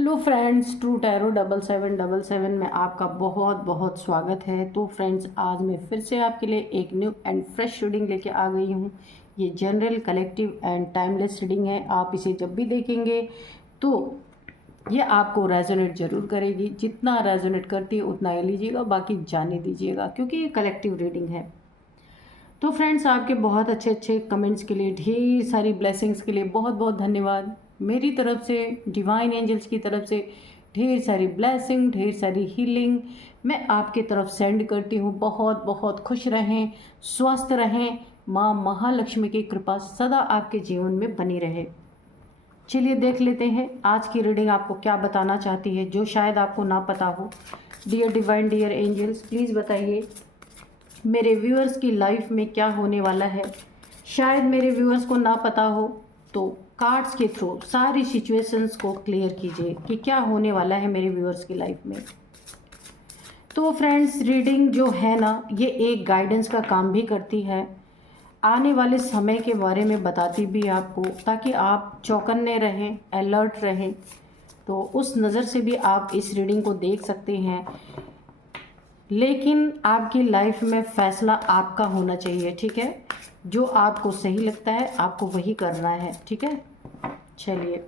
Hello friends, true tarot 7777 में आपका बहुत बहुत स्वागत है। तो फ्रेंड्स, आज मैं फिर से आपके लिए एक न्यू एंड फ्रेश रीडिंग लेके आ गई हूँ। ये general, collective and timeless reading है। आप इसे जब भी देखेंगे तो ये आपको रेजोनेट ज़रूर करेगी। जितना रेजोनेट करती है उतना ही लीजिएगा, बाकी जाने दीजिएगा, क्योंकि ये कलेक्टिव रीडिंग है। तो फ्रेंड्स, आपके बहुत अच्छे अच्छे कमेंट्स के लिए, ढेर सारी ब्लेसिंग्स के लिए बहुत बहुत धन्यवाद। मेरी तरफ से, डिवाइन एंजल्स की तरफ से ढेर सारी ब्लेसिंग, ढेर सारी हीलिंग मैं आपके तरफ सेंड करती हूँ। बहुत बहुत खुश रहें, स्वस्थ रहें, माँ महालक्ष्मी की कृपा सदा आपके जीवन में बनी रहे। चलिए देख लेते हैं आज की रीडिंग आपको क्या बताना चाहती है, जो शायद आपको ना पता हो। Dear divine, dear angels, please बताइए मेरे व्यूअर्स की लाइफ में क्या होने वाला है। शायद मेरे व्यूअर्स को ना पता हो, तो कार्ड्स के थ्रू सारी सिचुएशंस को क्लियर कीजिए कि क्या होने वाला है मेरे व्यूअर्स की लाइफ में। तो फ्रेंड्स, रीडिंग जो है ना, ये एक गाइडेंस का काम भी करती है। आने वाले समय के बारे में बताती भी आपको, ताकि आप चौकन्ने रहें, अलर्ट रहें। तो उस नज़र से भी आप इस रीडिंग को देख सकते हैं। लेकिन आपकी लाइफ में फ़ैसला आपका होना चाहिए, ठीक है। जो आपको सही लगता है आपको वही करना है, ठीक है। चलिए,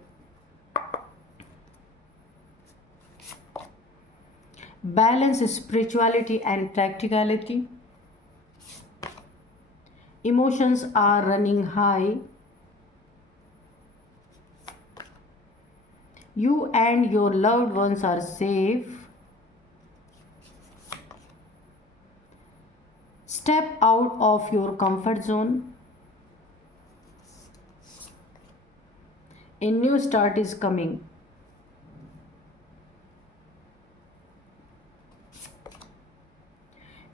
balance, spirituality and practicality. Emotions are running high. You and your loved ones are safe. Step out of your comfort zone. A new start is coming.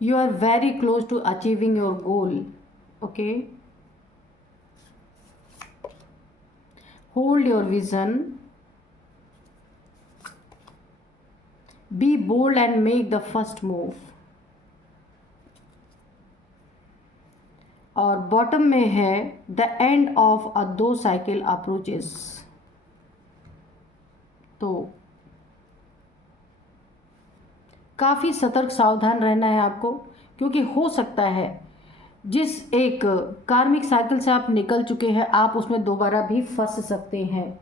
You are very close to achieving your goal. Okay? Hold your vision. Be bold and make the first move. और bottom में है the end of a दो cycle approaches. तो काफ़ी सतर्क, सावधान रहना है आपको, क्योंकि हो सकता है जिस एक कार्मिक साइकिल से आप निकल चुके हैं, आप उसमें दोबारा भी फंस सकते हैं।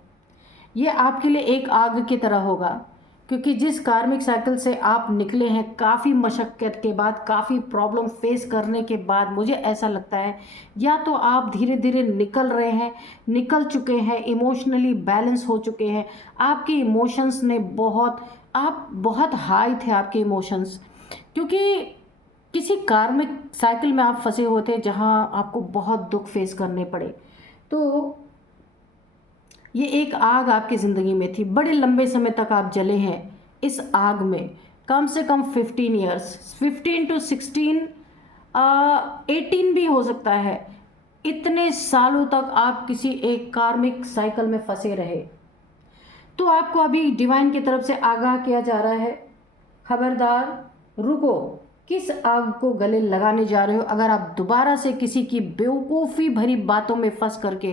ये आपके लिए एक आग की तरह होगा, क्योंकि जिस कार्मिक साइकिल से आप निकले हैं, काफ़ी मशक्क़त के बाद, काफ़ी प्रॉब्लम फेस करने के बाद, मुझे ऐसा लगता है या तो आप धीरे धीरे निकल रहे हैं, निकल चुके हैं, इमोशनली बैलेंस हो चुके हैं। आपके इमोशंस ने आप बहुत हाई थे आपके इमोशंस, क्योंकि किसी कार्मिक साइकिल में आप फंसे होते हैं जहां आपको बहुत दुख फेस करने पड़े। तो ये एक आग आपकी ज़िंदगी में थी, बड़े लंबे समय तक आप जले हैं इस आग में, कम से कम 15 ईयर्स, 15 to 16, 18 भी हो सकता है। इतने सालों तक आप किसी एक कार्मिक साइकिल में फंसे रहे। तो आपको अभी डिवाइन की तरफ से आगाह किया जा रहा है, खबरदार, रुको। किस आग को गले लगाने जा रहे हो? अगर आप दोबारा से किसी की बेवकूफ़ी भरी बातों में फंस करके,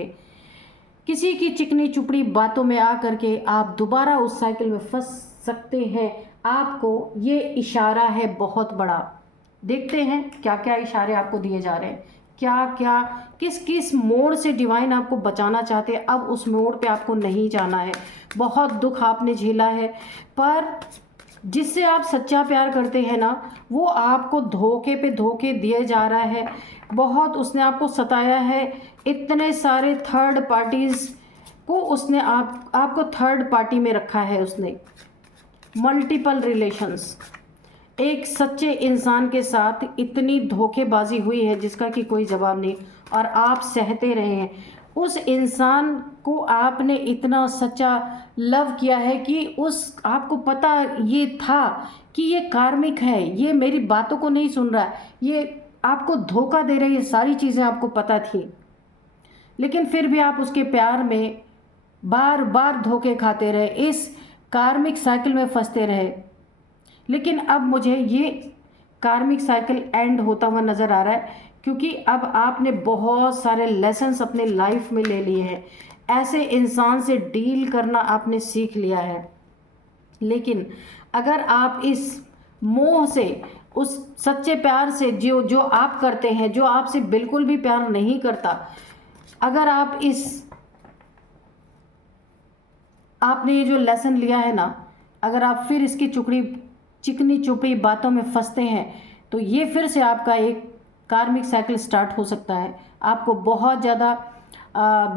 किसी की चिकनी चुपड़ी बातों में आ करके आप दोबारा उस साइकिल में फंस सकते हैं। आपको ये इशारा है बहुत बड़ा। देखते हैं क्या क्या इशारे आपको दिए जा रहे हैं, क्या क्या, किस किस मोड़ से डिवाइन आपको बचाना चाहते हैं। अब उस मोड़ पे आपको नहीं जाना है। बहुत दुख आपने झेला है, पर जिससे आप सच्चा प्यार करते हैं ना, वो आपको धोखे पे धोखे दिए जा रहा है। बहुत उसने आपको सताया है। इतने सारे थर्ड पार्टीज़ को उसने आपको थर्ड पार्टी में रखा है। उसने मल्टीपल रिलेशंस, एक सच्चे इंसान के साथ इतनी धोखेबाजी हुई है जिसका कि कोई जवाब नहीं, और आप सहते रहे हैं। उस इंसान को आपने इतना सच्चा लव किया है कि आपको पता ये था कि ये कार्मिक है, ये मेरी बातों को नहीं सुन रहा है, ये आपको धोखा दे रही है, सारी चीज़ें आपको पता थी। लेकिन फिर भी आप उसके प्यार में बार बार धोखे खाते रहे, इस कार्मिक साइकिल में फंसते रहे। लेकिन अब मुझे ये कार्मिक साइकिल एंड होता हुआ नज़र आ रहा है, क्योंकि अब आपने बहुत सारे लेसन्स अपने लाइफ में ले लिए हैं। ऐसे इंसान से डील करना आपने सीख लिया है। लेकिन अगर आप इस मोह से, उस सच्चे प्यार से जो जो आप करते हैं, जो आपसे बिल्कुल भी प्यार नहीं करता, अगर आप आपने ये जो लेसन लिया है ना, अगर आप फिर इसकी चिकनी चुपड़ी बातों में फंसते हैं, तो ये फिर से आपका एक कार्मिक साइकिल स्टार्ट हो सकता है। आपको बहुत ज़्यादा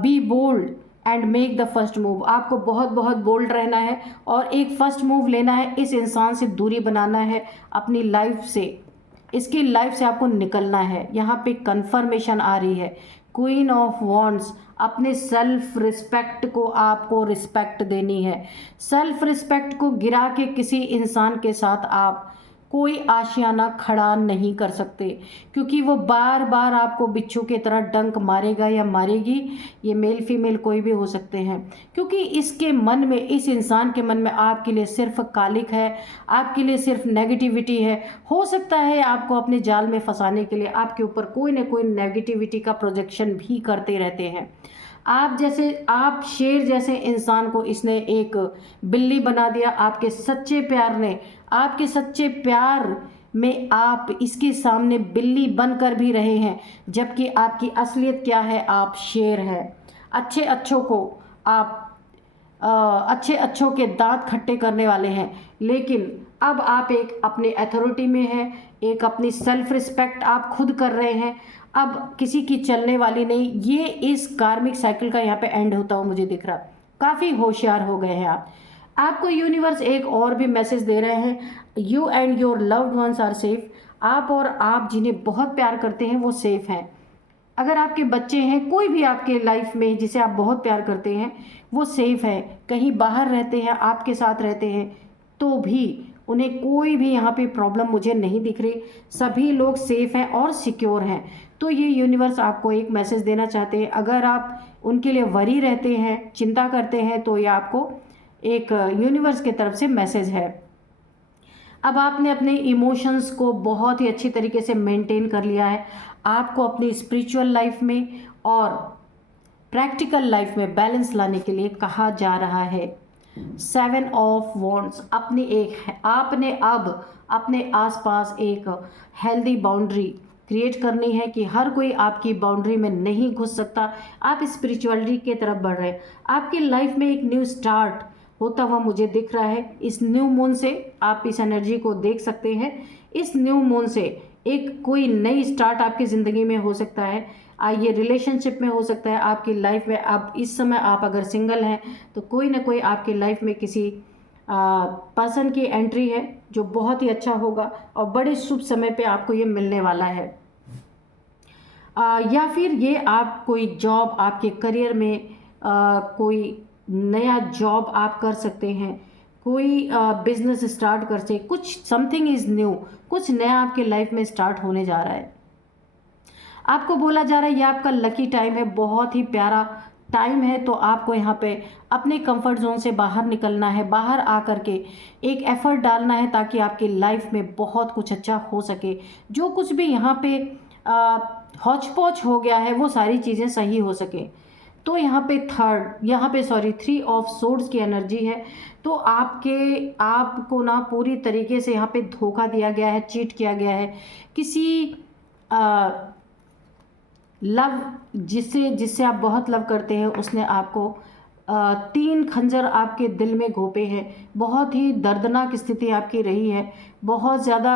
be bold and make the first move, आपको बहुत बहुत बोल्ड रहना है और एक फर्स्ट मूव लेना है। इस इंसान से दूरी बनाना है अपनी लाइफ से, इसकी लाइफ से आपको निकलना है। यहाँ पे कंफर्मेशन आ रही है, क्वीन ऑफ वॉन्ड्स। अपने सेल्फ रिस्पेक्ट को आपको रिस्पेक्ट देनी है। सेल्फ रिस्पेक्ट को गिरा के किसी इंसान के साथ आप कोई आशियाना खड़ा नहीं कर सकते, क्योंकि वो बार बार आपको बिच्छू की तरह डंक मारेगा या मारेगी। ये मेल फीमेल कोई भी हो सकते हैं, क्योंकि इसके मन में, इस इंसान के मन में आपके लिए सिर्फ कालिक है, आपके लिए सिर्फ नेगेटिविटी है। हो सकता है आपको अपने जाल में फंसाने के लिए आपके ऊपर कोई ना कोई नेगेटिविटी का प्रोजेक्शन भी करते रहते हैं। आप शेर जैसे इंसान को इसने एक बिल्ली बना दिया। आपके सच्चे प्यार ने, आपके सच्चे प्यार में आप इसके सामने बिल्ली बनकर भी रहे हैं, जबकि आपकी असलियत क्या है? आप शेर हैं। अच्छे अच्छों को आप अच्छे अच्छों के दांत खट्टे करने वाले हैं, लेकिन अब आप एक अपनी अथॉरिटी में हैं, एक अपनी सेल्फ रिस्पेक्ट आप खुद कर रहे हैं, अब किसी की चलने वाली नहीं। ये इस कार्मिक साइकिल का यहाँ पे एंड होता हुआ मुझे दिख रहा। काफ़ी होशियार हो गए हैं आप। आपको यूनिवर्स एक और भी मैसेज दे रहे हैं, you and your loved ones are safe. आप और आप जिन्हें बहुत प्यार करते हैं वो सेफ हैं। अगर आपके बच्चे हैं, कोई भी आपके लाइफ में जिसे आप बहुत प्यार करते हैं, वो सेफ है। कहीं बाहर रहते हैं, आपके साथ रहते हैं, तो भी उन्हें कोई भी यहाँ पे प्रॉब्लम मुझे नहीं दिख रही। सभी लोग सेफ हैं और सिक्योर हैं। तो ये यूनिवर्स आपको एक मैसेज देना चाहते हैं। अगर आप उनके लिए वरी रहते हैं, चिंता करते हैं, तो ये आपको एक यूनिवर्स की तरफ से मैसेज है। अब आपने अपने इमोशंस को बहुत ही अच्छी तरीके से मेंटेन कर लिया है। आपको अपनी स्पिरिचुअल लाइफ में और प्रैक्टिकल लाइफ में बैलेंस लाने के लिए कहा जा रहा है। 7 ऑफ वॉन्ड्स, आपने अब अपने आसपास एक हेल्दी बाउंड्री क्रिएट करनी है कि हर कोई आपकी बाउंड्री में नहीं घुस सकता। आप स्पिरिचुअलिटी की तरफ बढ़ रहे हैं। आपकी लाइफ में एक न्यू स्टार्ट होता हुआ मुझे दिख रहा है। इस न्यू मून से आप इस एनर्जी को देख सकते हैं। इस न्यू मून से एक कोई नई स्टार्ट आपकी ज़िंदगी में हो सकता है। ये रिलेशनशिप में हो सकता है, आपकी लाइफ में। आप इस समय आप अगर सिंगल हैं तो कोई ना कोई आपकी लाइफ में किसी पर्सन की एंट्री है जो बहुत ही अच्छा होगा और बड़े शुभ समय पे आपको ये मिलने वाला है। या फिर ये आप कोई जॉब, आपके करियर में कोई नया जॉब आप कर सकते हैं, कोई बिजनेस स्टार्ट कर सकते, कुछ समथिंग इज़ न्यू, कुछ नया आपके लाइफ में स्टार्ट होने जा रहा है। आपको बोला जा रहा है ये आपका लकी टाइम है, बहुत ही प्यारा टाइम है। तो आपको यहाँ पे अपने कंफर्ट जोन से बाहर निकलना है, बाहर आकर के एक एफर्ट डालना है ताकि आपकी लाइफ में बहुत कुछ अच्छा हो सके। जो कुछ भी यहाँ पे हौच पौच हो गया है वो सारी चीज़ें सही हो सके। तो यहाँ पे 3 ऑफ सोर्ड्स की एनर्जी है। तो आपको ना पूरी तरीके से यहाँ पे धोखा दिया गया है, चीट किया गया है। किसी लव जिससे आप बहुत लव करते हैं, उसने आपको 3 खंजर आपके दिल में घोंपे हैं। बहुत ही दर्दनाक स्थिति आपकी रही है, बहुत ज़्यादा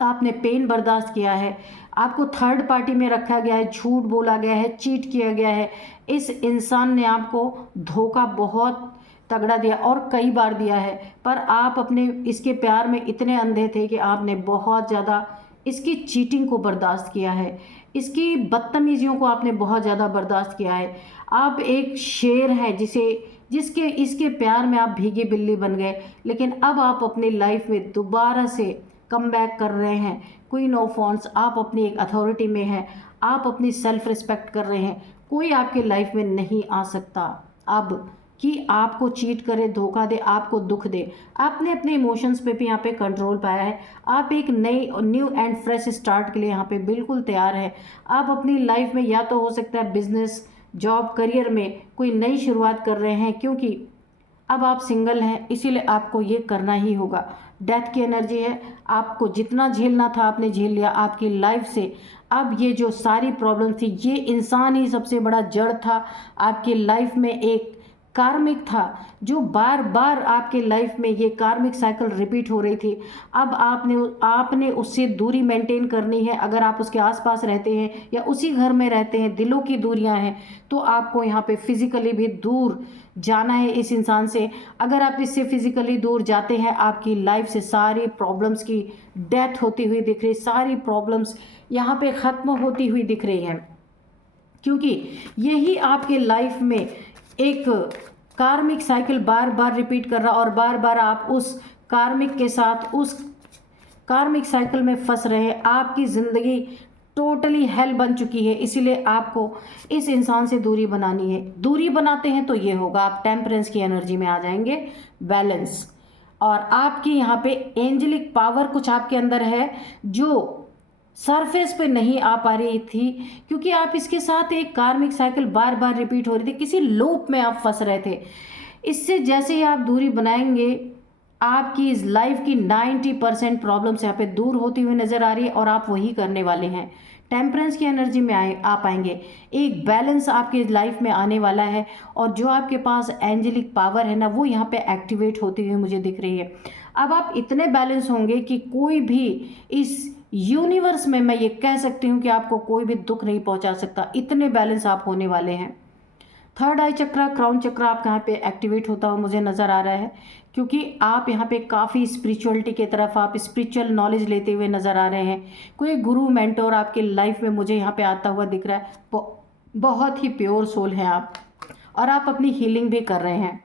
आपने पेन बर्दाश्त किया है। आपको थर्ड पार्टी में रखा गया है, झूठ बोला गया है, चीट किया गया है। इस इंसान ने आपको धोखा बहुत तगड़ा दिया और कई बार दिया है, पर आप अपने इसके प्यार में इतने अंधे थे कि आपने बहुत ज़्यादा इसकी चीटिंग को बर्दाश्त किया है, इसकी बदतमीजियों को आपने बहुत ज़्यादा बर्दाश्त किया है। आप एक शेर हैं इसके प्यार में आप भीगी बिल्ली बन गए, लेकिन अब आप अपनी लाइफ में दोबारा से कम बैक कर रहे हैं। क्वीन ऑफ वॉन्ड्स, आप अपनी एक अथॉरिटी में हैं, आप अपनी सेल्फ रिस्पेक्ट कर रहे हैं। कोई आपके लाइफ में नहीं आ सकता अब कि आपको चीट करे, धोखा दे, आपको दुख दे। आपने अपने इमोशंस पे भी यहाँ पे कंट्रोल पाया है। आप एक न्यू एंड फ्रेश स्टार्ट के लिए यहाँ पे बिल्कुल तैयार है। आप अपनी लाइफ में या तो हो सकता है बिजनेस, जॉब, करियर में कोई नई शुरुआत कर रहे हैं, क्योंकि अब आप सिंगल हैं, इसीलिए आपको ये करना ही होगा। डेथ की एनर्जी है, आपको जितना झेलना था आपने झेल लिया आपकी लाइफ से। अब ये जो सारी प्रॉब्लम थी, ये इंसान ही सबसे बड़ा जड़ था आपकी लाइफ में, एक कार्मिक था जो बार बार आपके लाइफ में ये कार्मिक साइकिल रिपीट हो रही थी। अब आपने उससे दूरी मेंटेन करनी है। अगर आप उसके आसपास रहते हैं या उसी घर में रहते हैं, दिलों की दूरियां हैं, तो आपको यहाँ पे फिजिकली भी दूर जाना है इस इंसान से। अगर आप इससे फिजिकली दूर जाते हैं, आपकी लाइफ से सारी प्रॉब्लम्स की डेथ होती हुई दिख रही, सारी प्रॉब्लम्स यहाँ पे ख़त्म होती हुई दिख रही हैं, क्योंकि यही आपके लाइफ में एक कार्मिक साइकिल बार बार रिपीट कर रहा, और बार बार आप उस कार्मिक के साथ उस कार्मिक साइकिल में फंस रहे हैं। आपकी ज़िंदगी टोटली हेल बन चुकी है, इसीलिए आपको इस इंसान से दूरी बनानी है। दूरी बनाते हैं तो ये होगा, आप टेम्परेंस की एनर्जी में आ जाएंगे, बैलेंस। और आपकी यहाँ पे एंजेलिक पावर कुछ आपके अंदर है जो सरफेस पे नहीं आ पा रही थी, क्योंकि आप इसके साथ एक कार्मिक साइकिल बार बार रिपीट हो रही थी, किसी लूप में आप फंस रहे थे। इससे जैसे ही आप दूरी बनाएंगे, आपकी इस लाइफ की 90% प्रॉब्लम्स यहाँ पे दूर होती हुई नज़र आ रही है, और आप वही करने वाले हैं। टेम्परेंस की एनर्जी में आ पाएंगे, एक बैलेंस आपकी लाइफ में आने वाला है, और जो आपके पास एंजेलिक पावर है ना, वो यहाँ पे एक्टिवेट होती हुई मुझे दिख रही है। अब आप इतने बैलेंस होंगे कि कोई भी इस यूनिवर्स में, मैं ये कह सकती हूँ कि आपको कोई भी दुख नहीं पहुंचा सकता, इतने बैलेंस आप होने वाले हैं। थर्ड आई चक्रा, क्राउन चक्रा आपका यहाँ पे एक्टिवेट होता हुआ मुझे नज़र आ रहा है, क्योंकि आप यहाँ पे काफ़ी स्पिरिचुअलिटी की तरफ, आप स्पिरिचुअल नॉलेज लेते हुए नज़र आ रहे हैं। कोई गुरु मेंटोर आपके लाइफ में मुझे यहाँ पे आता हुआ दिख रहा है। बहुत ही प्योर सोल हैं आप, और आप अपनी हीलिंग भी कर रहे हैं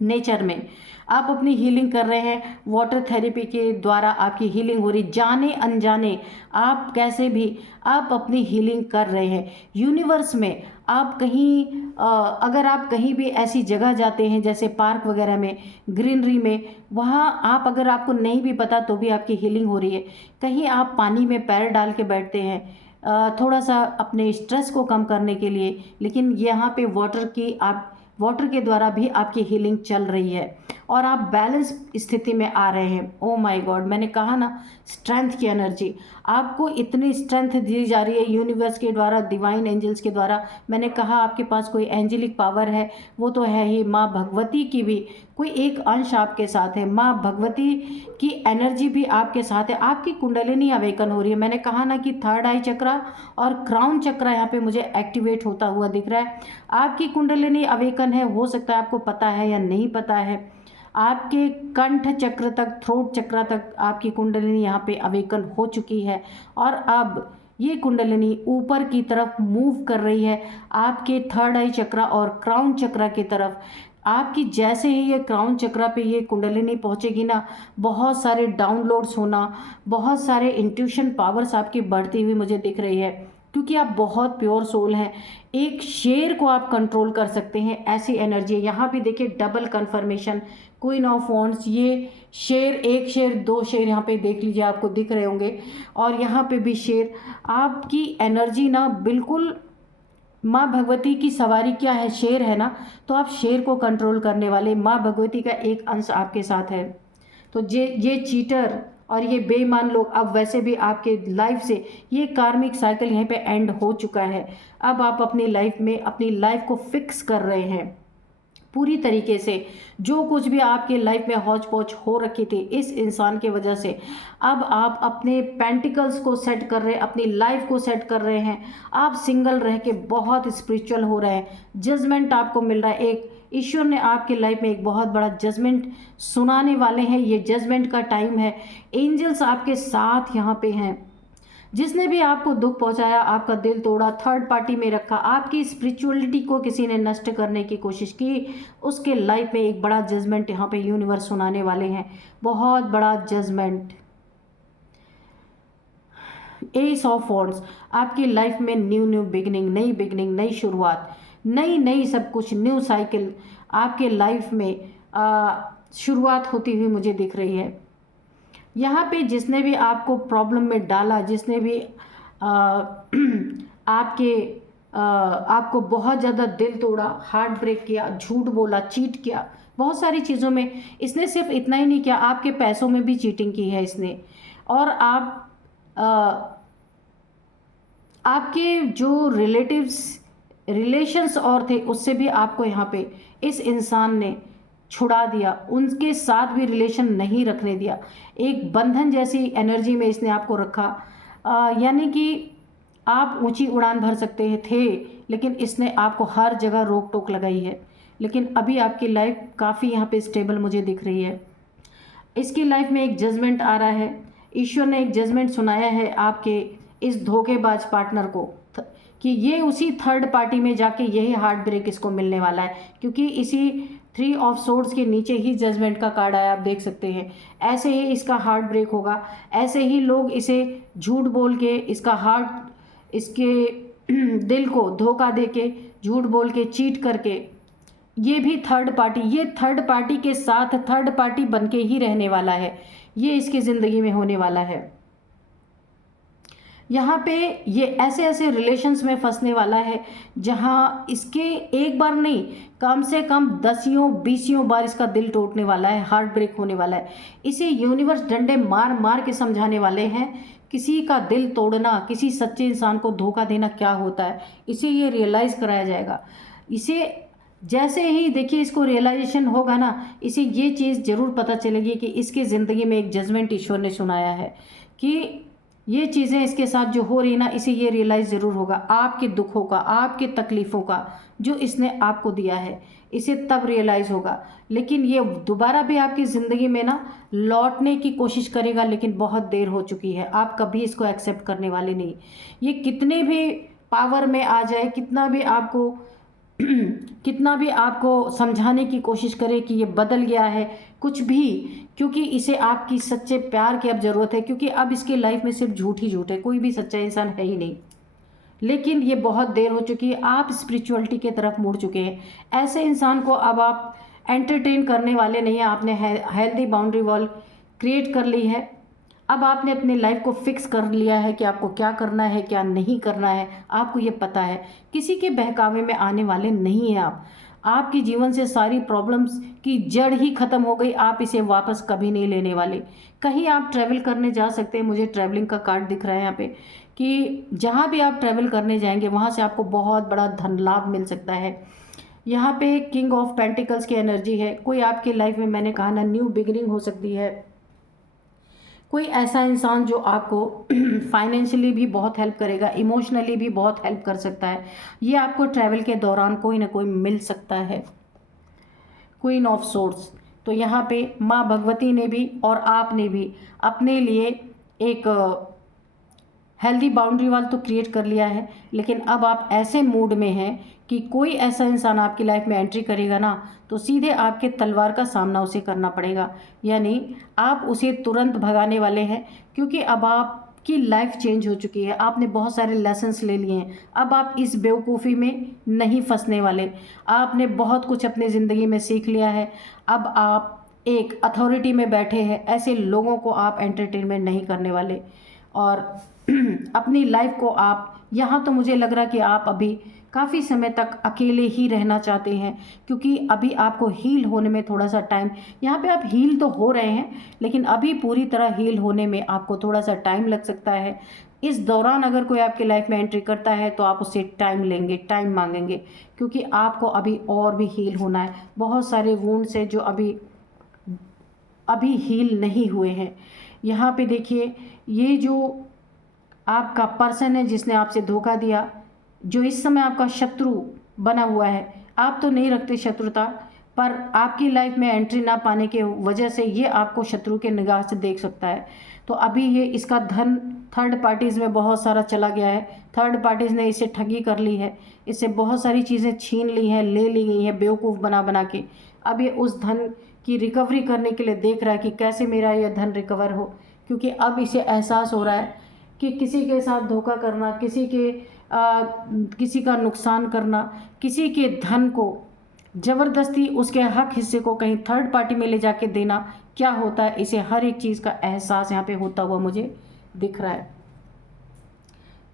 नेचर में। आप अपनी हीलिंग कर रहे हैं, वाटर थेरेपी के द्वारा आपकी हीलिंग हो रही, जाने अनजाने आप कैसे भी आप अपनी हीलिंग कर रहे हैं। यूनिवर्स में आप कहीं अगर आप कहीं भी ऐसी जगह जाते हैं जैसे पार्क वगैरह में, ग्रीनरी में, वहाँ आप अगर आपको नहीं भी पता तो भी आपकी हीलिंग हो रही है। कहीं आप पानी में पैर डाल के बैठते हैं थोड़ा सा अपने स्ट्रेस को कम करने के लिए, लेकिन यहाँ पे वाटर के द्वारा भी आपकी हीलिंग चल रही है, और आप बैलेंस स्थिति में आ रहे हैं। ओ माय गॉड, मैंने कहा ना, स्ट्रेंथ की एनर्जी, आपको इतनी स्ट्रेंथ दी जा रही है यूनिवर्स के द्वारा, डिवाइन एंजल्स के द्वारा। मैंने कहा आपके पास कोई एंजेलिक पावर है, वो तो है ही। माँ भगवती की भी कोई एक अंश आपके साथ है, माँ भगवती की एनर्जी भी आपके साथ है। आपकी कुंडलिनी अवेकन हो रही है। मैंने कहा ना कि थर्ड आई चक्रा और क्राउन चक्रा यहाँ पे मुझे एक्टिवेट होता हुआ दिख रहा है। आपकी कुंडलिनी अवेकन है, हो सकता है आपको पता है या नहीं पता है। आपके कंठ चक्र तक, थ्रोट चक्र तक आपकी कुंडलिनी यहाँ पे अवेकन हो चुकी है, और अब ये कुंडलिनी ऊपर की तरफ मूव कर रही है आपके थर्ड आई चक्रा और क्राउन चक्रा की तरफ। आपकी जैसे ही ये क्राउन चक्रा पे ये कुंडलिनी पहुंचेगी ना, बहुत सारे डाउनलोड्स होना, बहुत सारे इंट्यूशन पावर्स आपकी बढ़ती हुई मुझे दिख रही है, क्योंकि आप बहुत प्योर सोल हैं। एक शेर को आप कंट्रोल कर सकते हैं, ऐसी एनर्जी है। यहाँ भी देखिए double confirmation, queen of wands, ये शेर, एक शेर, दो शेर यहाँ पे देख लीजिए, आपको दिख रहे होंगे, और यहाँ पे भी शेर। आपकी एनर्जी ना बिल्कुल, माँ भगवती की सवारी क्या है, शेर है ना, तो आप शेर को कंट्रोल करने वाले, माँ भगवती का एक अंश आपके साथ है। तो ये चीटर और ये बेईमान लोग अब वैसे भी आपके लाइफ से, ये कार्मिक साइकिल यहीं पे एंड हो चुका है। अब आप अपनी लाइफ में अपनी लाइफ को फिक्स कर रहे हैं पूरी तरीके से। जो कुछ भी आपके लाइफ में हौच पौच हो रखी थी इस इंसान की वजह से, अब आप अपने पेंटिकल्स को सेट कर रहे हैं, अपनी लाइफ को सेट कर रहे हैं। आप सिंगल रह के बहुत स्पिरिचुअल हो रहे हैं। जजमेंट आपको मिल रहा है, एक ईश्वर ने आपके लाइफ में एक बहुत बड़ा जजमेंट सुनाने वाले हैं। ये जजमेंट का टाइम है। एंजल्स आपके साथ यहाँ पे हैं। जिसने भी आपको दुख पहुंचाया, आपका दिल तोड़ा, थर्ड पार्टी में रखा, आपकी स्पिरिचुअलिटी को किसी ने नष्ट करने की कोशिश की, उसके लाइफ में एक बड़ा जजमेंट यहाँ पे यूनिवर्स सुनाने वाले हैं, बहुत बड़ा जजमेंट। एस ऑफ वॉन्ड्स, आपकी लाइफ में न्यू बिगिनिंग, नई बिगिनिंग, नई शुरुआत, नई सब कुछ, न्यू साइकिल आपके लाइफ में शुरुआत होती हुई मुझे दिख रही है। यहाँ पे जिसने भी आपको प्रॉब्लम में डाला, जिसने भी आपके आपको बहुत ज़्यादा दिल तोड़ा, हार्ट ब्रेक किया, झूठ बोला, चीट किया, बहुत सारी चीज़ों में। इसने सिर्फ इतना ही नहीं किया, आपके पैसों में भी चीटिंग की है इसने। और आपके जो रिलेशंस और थे उससे भी आपको यहाँ पे इस इंसान ने छुड़ा दिया, उनके साथ भी रिलेशन नहीं रखने दिया। एक बंधन जैसी एनर्जी में इसने आपको रखा। यानी कि आप ऊंची उड़ान भर सकते थे, लेकिन इसने आपको हर जगह रोक टोक लगाई है। लेकिन अभी आपकी लाइफ काफ़ी यहाँ पे स्टेबल मुझे दिख रही है। इसकी लाइफ में एक जजमेंट आ रहा है। ईश्वर ने एक जजमेंट सुनाया है आपके इस धोखेबाज पार्टनर को कि ये उसी थर्ड पार्टी में जाके यही हार्ट ब्रेक इसको मिलने वाला है, क्योंकि इसी 3 ऑफ सोर्ड्स के नीचे ही जजमेंट का कार्ड आया, आप देख सकते हैं। ऐसे ही इसका हार्ट ब्रेक होगा, ऐसे ही लोग इसे झूठ बोल के इसके दिल को धोखा दे के, झूठ बोल के, चीट करके, ये भी थर्ड पार्टी, ये थर्ड पार्टी के साथ थर्ड पार्टी बनके ही रहने वाला है। ये इसकी ज़िंदगी में होने वाला है। यहाँ पे ये ऐसे ऐसे रिलेशंस में फंसने वाला है जहाँ इसके एक बार नहीं, कम से कम 10-20 बार इसका दिल टूटने वाला है, हार्ट ब्रेक होने वाला है। इसे यूनिवर्स डंडे मार मार के समझाने वाले हैं किसी का दिल तोड़ना, किसी सच्चे इंसान को धोखा देना क्या होता है। इसे ये रियलाइज़ कराया जाएगा। इसे जैसे ही देखिए इसको रियलाइजेशन होगा ना, इसे ये चीज़ ज़रूर पता चलेगी कि इसकी ज़िंदगी में एक जजमेंट ईश्वर ने सुनाया है कि ये चीज़ें इसके साथ जो हो रही ना, इसे ये रियलाइज़ ज़रूर होगा आपके दुखों का, आपके तकलीफ़ों का जो इसने आपको दिया है, इसे तब रियलाइज़ होगा। लेकिन ये दोबारा भी आपकी ज़िंदगी में ना लौटने की कोशिश करेगा, लेकिन बहुत देर हो चुकी है। आप कभी इसको एक्सेप्ट करने वाले नहीं। ये कितने भी पावर में आ जाए, कितना भी आपको समझाने की कोशिश करे कि ये बदल गया है, कुछ भी, क्योंकि इसे आपकी सच्चे प्यार की अब ज़रूरत है। क्योंकि अब इसकी लाइफ में सिर्फ झूठ ही झूठ है, कोई भी सच्चा इंसान है ही नहीं। लेकिन ये बहुत देर हो चुकी है, आप स्पिरिचुअलिटी की तरफ मुड़ चुके हैं। ऐसे इंसान को अब आप एंटरटेन करने वाले नहीं हैं। आपने हेल्दी बाउंड्री वॉल क्रिएट कर ली है। अब आपने अपनी लाइफ को फिक्स कर लिया है कि आपको क्या करना है, क्या नहीं करना है। आपको ये पता है, किसी के बहकावे में आने वाले नहीं हैं आप। आपके जीवन से सारी प्रॉब्लम्स की जड़ ही ख़त्म हो गई, आप इसे वापस कभी नहीं लेने वाले। कहीं आप ट्रैवल करने जा सकते हैं, मुझे ट्रैवलिंग का कार्ड दिख रहा है यहाँ पे कि जहाँ भी आप ट्रैवल करने जाएंगे वहाँ से आपको बहुत बड़ा धन लाभ मिल सकता है। यहाँ पे किंग ऑफ पेंटिकल्स की एनर्जी है। कोई आपकी लाइफ में, मैंने कहा ना, न्यू बिगिनिंग हो सकती है। कोई ऐसा इंसान जो आपको फाइनेंशियली भी बहुत हेल्प करेगा, इमोशनली भी बहुत हेल्प कर सकता है, ये आपको ट्रैवल के दौरान कोई ना कोई मिल सकता है। क्वीन ऑफ सोर्ड्स, तो यहाँ पे माँ भगवती ने भी और आपने भी अपने लिए एक हेल्दी बाउंड्री वाल तो क्रिएट कर लिया है। लेकिन अब आप ऐसे मूड में हैं कि कोई ऐसा इंसान आपकी लाइफ में एंट्री करेगा ना, तो सीधे आपके तलवार का सामना उसे करना पड़ेगा। यानी आप उसे तुरंत भगाने वाले हैं, क्योंकि अब आपकी लाइफ चेंज हो चुकी है। आपने बहुत सारे लेसन्स ले लिए हैं। अब आप इस बेवकूफ़ी में नहीं फंसने वाले। आपने बहुत कुछ अपनी ज़िंदगी में सीख लिया है। अब आप एक अथॉरिटी में बैठे हैं। ऐसे लोगों को आप एंटरटेनमेंट नहीं करने वाले। और अपनी लाइफ को आप, यहाँ तो मुझे लग रहा कि आप अभी काफ़ी समय तक अकेले ही रहना चाहते हैं, क्योंकि अभी आपको हील होने में थोड़ा सा टाइम, यहाँ पे आप हील तो हो रहे हैं, लेकिन अभी पूरी तरह हील होने में आपको थोड़ा सा टाइम लग सकता है। इस दौरान अगर कोई आपकी लाइफ में एंट्री करता है तो आप उससे टाइम लेंगे, टाइम मांगेंगे, क्योंकि आपको अभी और भी हील होना है। बहुत सारे वुंड्स हैं जो अभी हील नहीं हुए हैं। यहाँ पे देखिए, ये जो आपका पर्सन है जिसने आपसे धोखा दिया, जो इस समय आपका शत्रु बना हुआ है, आप तो नहीं रखते शत्रुता, पर आपकी लाइफ में एंट्री ना पाने के वजह से ये आपको शत्रु के निगाह से देख सकता है। तो अभी ये इसका धन थर्ड पार्टीज़ में बहुत सारा चला गया है। थर्ड पार्टीज़ ने इसे ठगी कर ली है, इससे बहुत सारी चीज़ें छीन ली हैं, ले ली गई हैं बेवकूफ़ बना बना के। अब ये उस धन की रिकवरी करने के लिए देख रहा है कि कैसे मेरा यह धन रिकवर हो, क्योंकि अब इसे एहसास हो रहा है कि किसी के साथ धोखा करना, किसी का नुकसान करना, किसी के धन को ज़बरदस्ती उसके हक हिस्से को कहीं थर्ड पार्टी में ले जाके देना क्या होता है, इसे हर एक चीज़ का एहसास यहाँ पे होता हुआ मुझे दिख रहा है।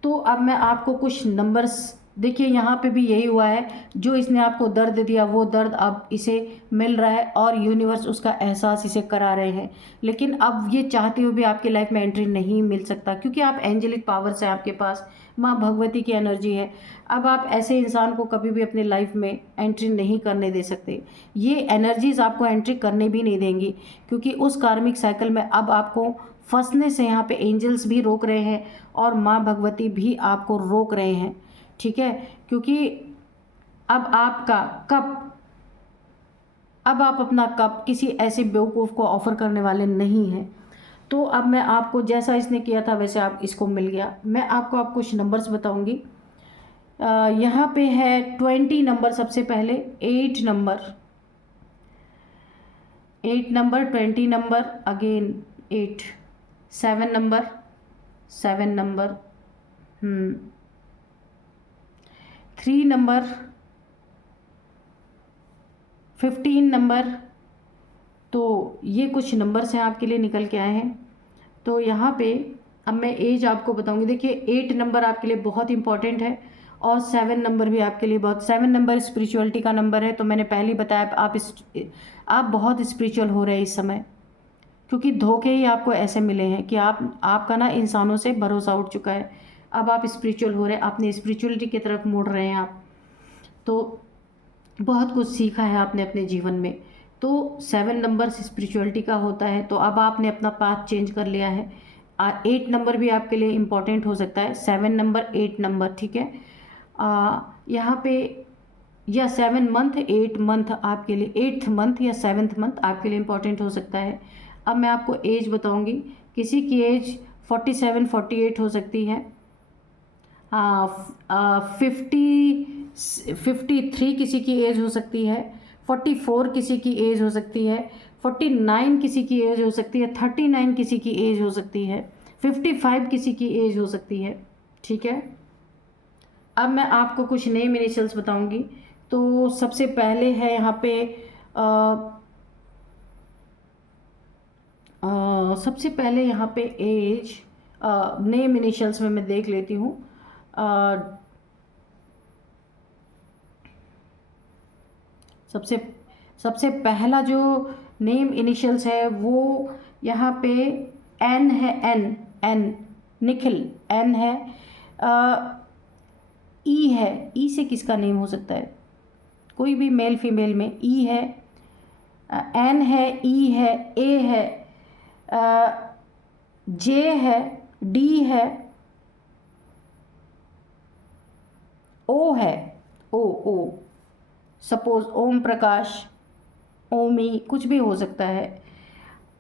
तो अब मैं आपको कुछ नंबर्स देखिए यहाँ पे भी यही हुआ है, जो इसने आपको दर्द दिया वो दर्द अब इसे मिल रहा है और यूनिवर्स उसका एहसास इसे करा रहे हैं। लेकिन अब ये चाहते हुए भी आपकी लाइफ में एंट्री नहीं मिल सकता, क्योंकि आप एंजेलिक पावर्स हैं आपके पास, माँ भगवती की एनर्जी है। अब आप ऐसे इंसान को कभी भी अपनी लाइफ में एंट्री नहीं करने दे सकते। ये एनर्जीज आपको एंट्री करने भी नहीं देंगी, क्योंकि उस कार्मिक साइकिल में अब आपको फंसने से यहाँ पे एंजल्स भी रोक रहे हैं और माँ भगवती भी आपको रोक रहे हैं। ठीक है, क्योंकि अब आपका कप, अब आप अपना कप किसी ऐसे बेवकूफ़ को ऑफ़र करने वाले नहीं हैं। तो अब मैं आपको जैसा इसने किया था वैसे आप इसको मिल गया। मैं आपको आप कुछ नंबर्स बताऊंगी। यहाँ पे है 20 नंबर सबसे पहले, 8 number, 8 number, 20 number, again 8, 7 number, 7 number, 3 number, 15 number. तो ये कुछ नंबर्स हैं आपके लिए निकल के आए हैं। तो यहाँ पे अब मैं एज आपको बताऊंगी। देखिए 8 नंबर आपके लिए बहुत इंपॉर्टेंट है और 7 नंबर भी आपके लिए बहुत, 7 नंबर स्पिरिचुअलिटी का नंबर है। तो मैंने पहले ही बताया आप बहुत स्पिरिचुअल हो रहे हैं इस समय, क्योंकि धोखे ही आपको ऐसे मिले हैं कि आपका ना इंसानों से भरोसा उठ चुका है। अब आप स्पिरिचुअल हो रहे हैं, अपनी स्पिरिचुअलिटी की तरफ मुड़ रहे हैं आप। तो बहुत कुछ सीखा है आपने अपने जीवन में। तो 7 नंबर स्पिरिचुअलिटी का होता है। तो अब आपने अपना पाथ चेंज कर लिया है। 8 नंबर भी आपके लिए इम्पॉर्टेंट हो सकता है, 7 नंबर, 8 नंबर, ठीक है। यहाँ पे या 7 मंथ, 8 मंथ आपके लिए, 8th मंथ या 7th मंथ आपके लिए इम्पॉर्टेंट हो सकता है। अब मैं आपको एज बताऊंगी। किसी की एज 47, 48 हो सकती है, 53 किसी की एज हो सकती है, 44 किसी की एज हो सकती है, 49 किसी की एज हो सकती है, 39 किसी की एज हो सकती है, 55 किसी की एज हो सकती है। ठीक है, अब मैं आपको कुछ नेम इनिशियल्स बताऊंगी। तो सबसे पहले है यहाँ पे सबसे पहले यहाँ पे एज, नेम इनिशियल्स में मैं देख लेती हूँ। सबसे पहला जो नेम इनिशियल्स है वो यहाँ पे एन है, एन निखिल, एन है। ई है, ई से किसका नेम हो सकता है, कोई भी मेल फीमेल में ई है, एन है, ई है, ए है, जे है, डी है, ओ है, ओ सपोज ओम प्रकाश, ओमी, कुछ भी हो सकता है,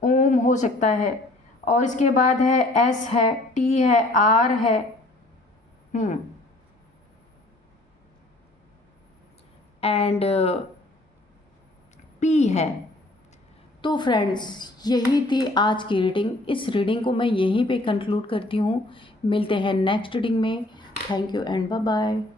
ओम हो सकता है। और इसके बाद है एस है, टी है, आर है, एंड पी है। तो फ्रेंड्स यही थी आज की रीडिंग। इस रीडिंग को मैं यहीं पे कंक्लूड करती हूँ। मिलते हैं नेक्स्ट रीडिंग में। Thank you and bye bye.